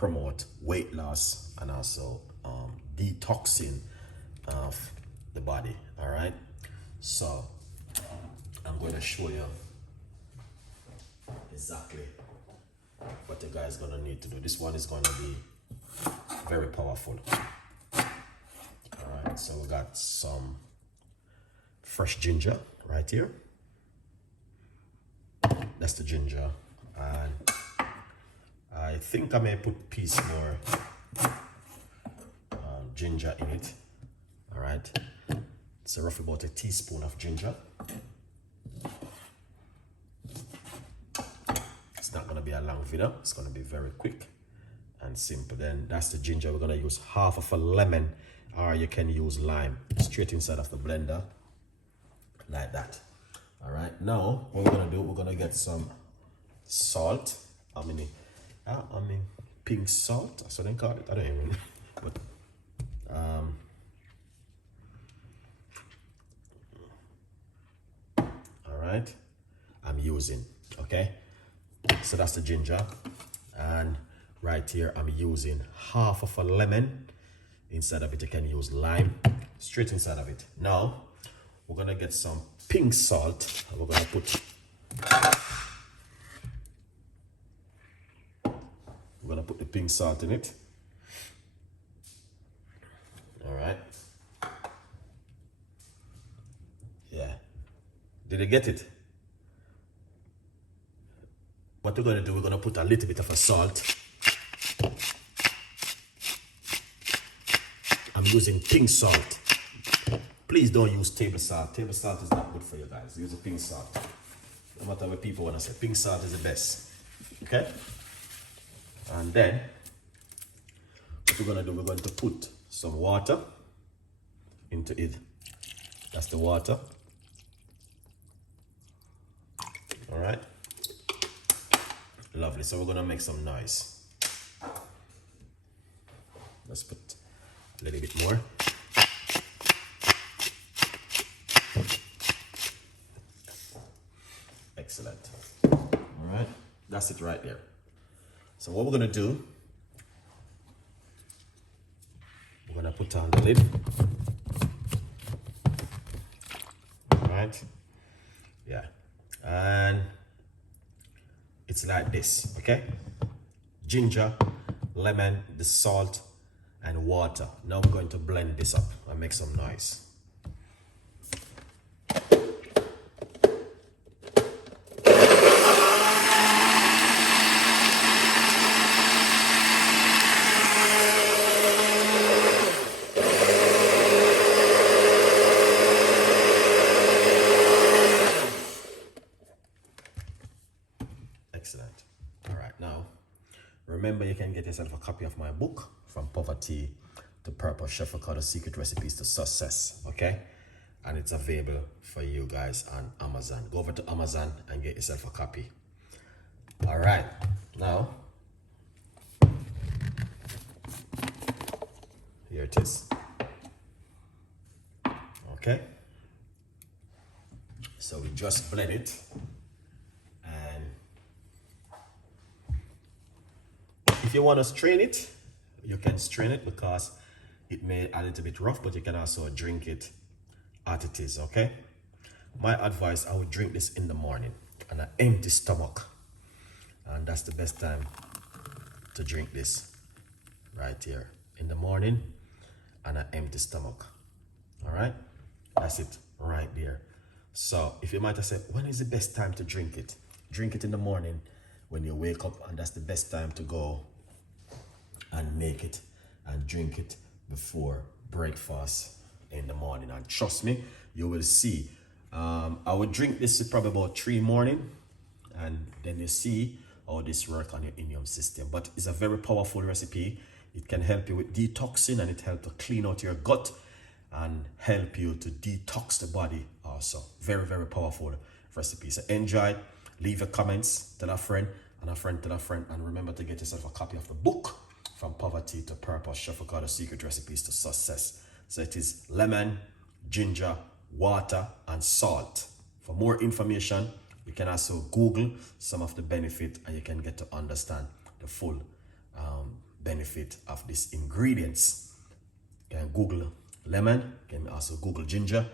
promote weight loss and also detoxing of the body. All right, so I'm going to show you exactly what you guys gonna need to do. This one is gonna be very powerful. All right, so we got some fresh ginger right here. That's the ginger, and I think I may put a piece more ginger in it. All right, so roughly about a teaspoon of ginger. It's not gonna be a long video, it's gonna be very quick and simple. Then that's the ginger. We're gonna use half of a lemon, or you can use lime, straight inside of the blender, like that. All right, now what we're gonna do, we're gonna get some salt. I mean pink salt, that's what they call it. I don't even know. But all right, I'm using, okay, so that's the ginger, and right here I'm using half of a lemon. Inside of it you can use lime, straight inside of it. Now we're gonna get some pink salt, and we're gonna put the pink salt in it. All right, yeah, did you get it? What we're gonna do, we're gonna put a little bit of a salt. I'm using pink salt. Please don't use table salt. Table salt is not good for you guys. Use a pink salt. No matter what people want to say, pink salt is the best. Okay? And then, what we're gonna do, we're going to put some water into it. That's the water. All right? Lovely. So we're gonna make some noise. Let's put a little bit more. Excellent. All right, that's it right there. So what we're gonna do, we're gonna put on the lid. All right, yeah, and it's like this, okay? Ginger, lemon, the salt, and water. Now we're going to blend this up and make some noise. Excellent. All right, now remember, you can get yourself a copy of my book, From Poverty to Purpose, Chef Ricardo Secret Recipes to Success, okay? And it's available for you guys on Amazon. Go over to Amazon and get yourself a copy. All right, now, here it is. Okay? So we just blend it, and if you want to strain it, you can strain it because it may a little bit rough, but you can also drink it as it is, okay? My advice, I would drink this in the morning on an empty stomach. And that's the best time to drink this right here in the morning on an empty stomach. All right, that's it right there. So if you might have said, when is the best time to drink it? Drink it in the morning when you wake up, and that's the best time to go and make it and drink it before breakfast in the morning. And trust me, you will see. I would drink this probably about 3 morning, and then you see how this works on your immune system. But it's a very powerful recipe. It can help you with detoxing, and it helps to clean out your gut and help you to detox the body also. Very, very powerful recipe. So enjoy it. Leave your comments, tell a friend, and a friend tell a friend, and remember to get yourself a copy of the book, From Poverty to Purpose, Chef Ricardo Secret Recipes to Success. So it is lemon, ginger, water, and salt. For more information, you can also Google some of the benefit, and you can get to understand the full benefit of these ingredients. You can Google lemon, you can also Google ginger,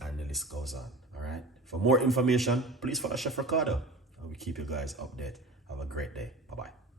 and the list goes on. All right. For more information, please follow Chef Ricardo. And we keep you guys updated. Have a great day. Bye-bye.